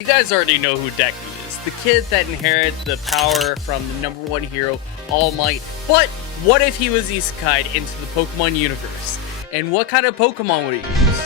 You guys already know who Deku is, the kid that inherits the power from the #1 hero, Almight. But what if he was Isekai-ed into the Pokemon universe? And what kind of Pokemon would he use?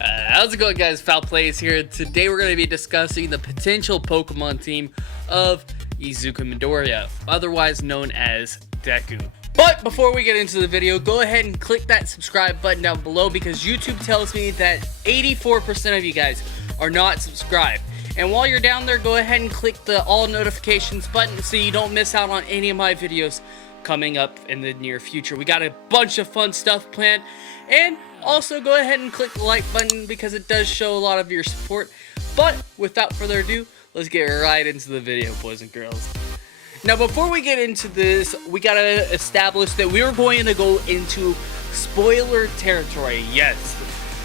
How's it going, guys? Foul Plays here. Today we're going to be discussing the potential Pokemon team of Izuku Midoriya, otherwise known as Deku. But before we get into the video, go ahead and click that subscribe button down below because YouTube tells me that 84% of you guys are not subscribed. And while you're down there, go ahead and click the all notifications button so you don't miss out on any of my videos coming up in the near future. We got a bunch of fun stuff planned. And also go ahead and click the like button because it does show a lot of your support. But without further ado, let's get right into the video, boys and girls. Now, before we get into this, we gotta establish that we are going to go into spoiler territory. Yes,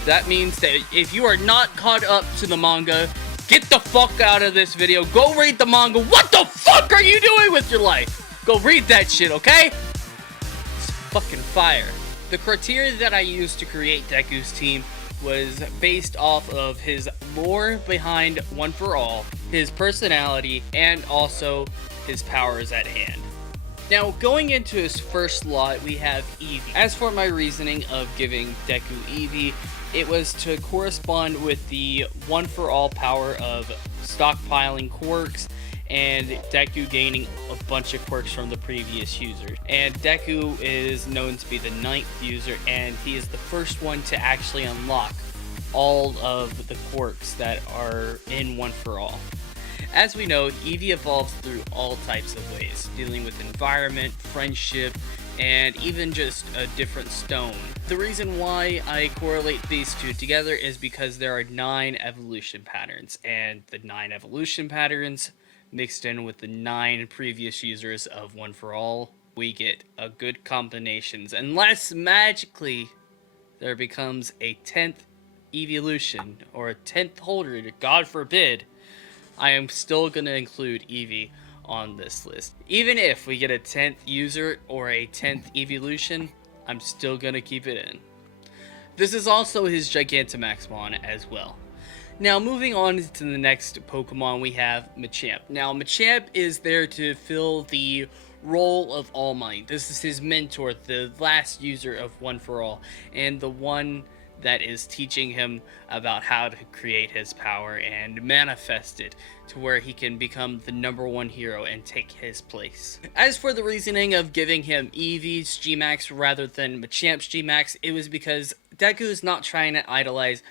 that means that if you are not caught up to the manga, get the fuck out of this video. Go read the manga. What the fuck are you doing with your life? Go read that shit, okay? It's fucking fire. The criteria that I used to create Deku's team was based off of his lore behind One For All, his personality, and also his powers at hand. Now, going into his first slot, we have Eevee. As for my reasoning of giving Deku Eevee, it was to correspond with the One For All power of stockpiling quirks and Deku gaining a bunch of quirks from the previous user. And Deku is known to be the 9th user, and he is the first one to actually unlock all of the quirks that are in One For All. As we know, Eevee evolves through all types of ways, dealing with environment, friendship, and even just a different stone. The reason why I correlate these two together is because there are 9 evolution patterns, and the 9 evolution patterns mixed in with the 9 previous users of One For All, we get a good combinations, unless magically there becomes a 10th evolution or a 10th holder, God forbid. I am still going to include Eevee on this list. Even if we get a 10th user or a 10th evolution, I'm still going to keep it in. This is also his Gigantamaxmon as well. Now, moving on to the next Pokemon, we have Machamp. Now, Machamp is there to fill the role of Almight. This is his mentor, the last user of One For All, and the one that is teaching him about how to create his power and manifest it to where he can become the #1 hero and take his place. As for the reasoning of giving him Eevee's Gmax rather than Machamp's Gmax, it was because Deku is not trying to idolize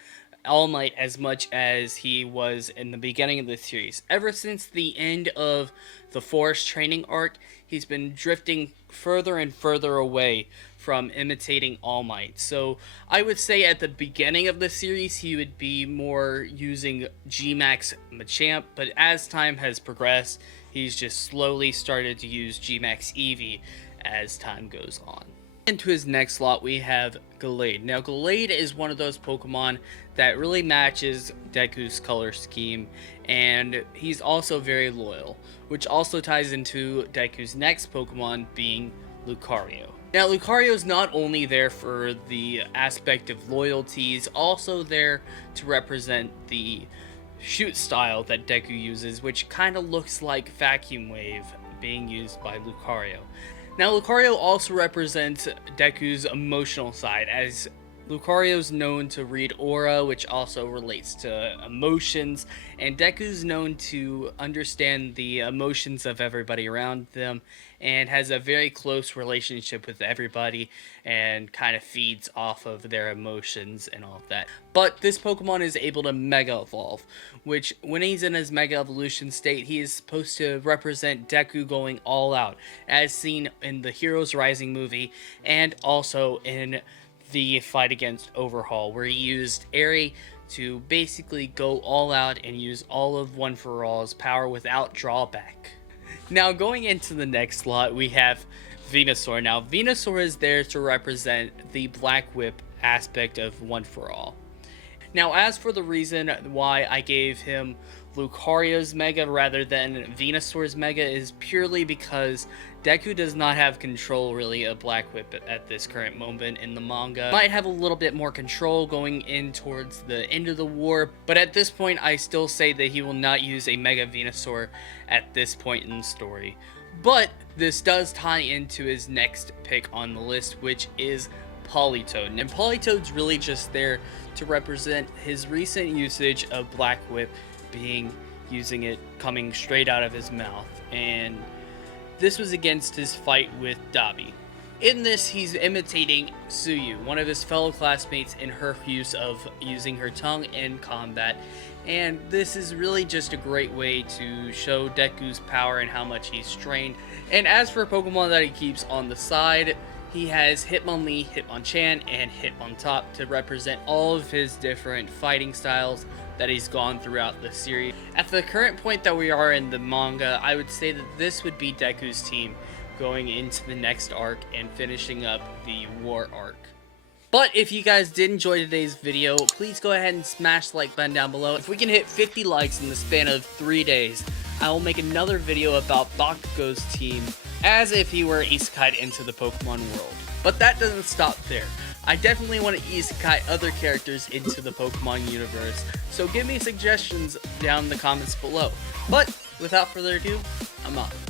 All Might as much as he was in the beginning of the series. Ever since the end of the Forest training arc, he's been drifting further and further away from imitating All Might. So I would say at the beginning of the series he would be more using Gmax Machamp, but as time has progressed, he's just slowly started to use Gmax Eevee as time goes on. Into his next slot, we have Glade. Now, Glade is one of those Pokemon that really matches Deku's color scheme, and he's also very loyal, which also ties into Deku's next Pokemon being Lucario. Now, Lucario is not only there for the aspect of loyalty, he's also there to represent the shoot style that Deku uses, which kind of looks like Vacuum Wave being used by Lucario. Now, Lucario also represents Deku's emotional side, as Lucario's known to read aura, which also relates to emotions, and Deku's known to understand the emotions of everybody around them and has a very close relationship with everybody and kind of feeds off of their emotions and all of that. But this Pokemon is able to Mega Evolve, which when he's in his Mega Evolution state, he is supposed to represent Deku going all out, as seen in the Heroes Rising movie and also in the fight against Overhaul, where he used Aerie to basically go all out and use all of One For All's power without drawback. Now, going into the next slot, we have Venusaur. Now, Venusaur is there to represent the Black Whip aspect of One For All. Now, as for the reason why I gave him Lucario's Mega rather than Venusaur's Mega is purely because Deku does not have control really of Black Whip at this current moment in the manga. Might have a little bit more control going in towards the end of the war, but at this point I still say that he will not use a Mega Venusaur at this point in the story. But this does tie into his next pick on the list, which is Polytone. And Polytone's really just there to represent his recent usage of Black Whip, using it coming straight out of his mouth, and this was against his fight with Dabi. In this, he's imitating Tsuyu, one of his fellow classmates, in her use of using her tongue in combat, and this is really just a great way to show Deku's power and how much he's trained. And as for Pokemon that he keeps on the side, he has Hitmonlee, Hitmonchan, and Hitmontop to represent all of his different fighting styles that he's gone throughout the series. At the current point that we are in the manga, I would say that this would be Deku's team going into the next arc and finishing up the war arc. But if you guys did enjoy today's video, please go ahead and smash the like button down below. If we can hit 50 likes in the span of 3 days, I will make another video about Bakugo's team as if he were isekai into the Pokemon world. But that doesn't stop there. I definitely want to isekai other characters into the Pokemon universe, so give me suggestions down in the comments below. But without further ado, I'm off.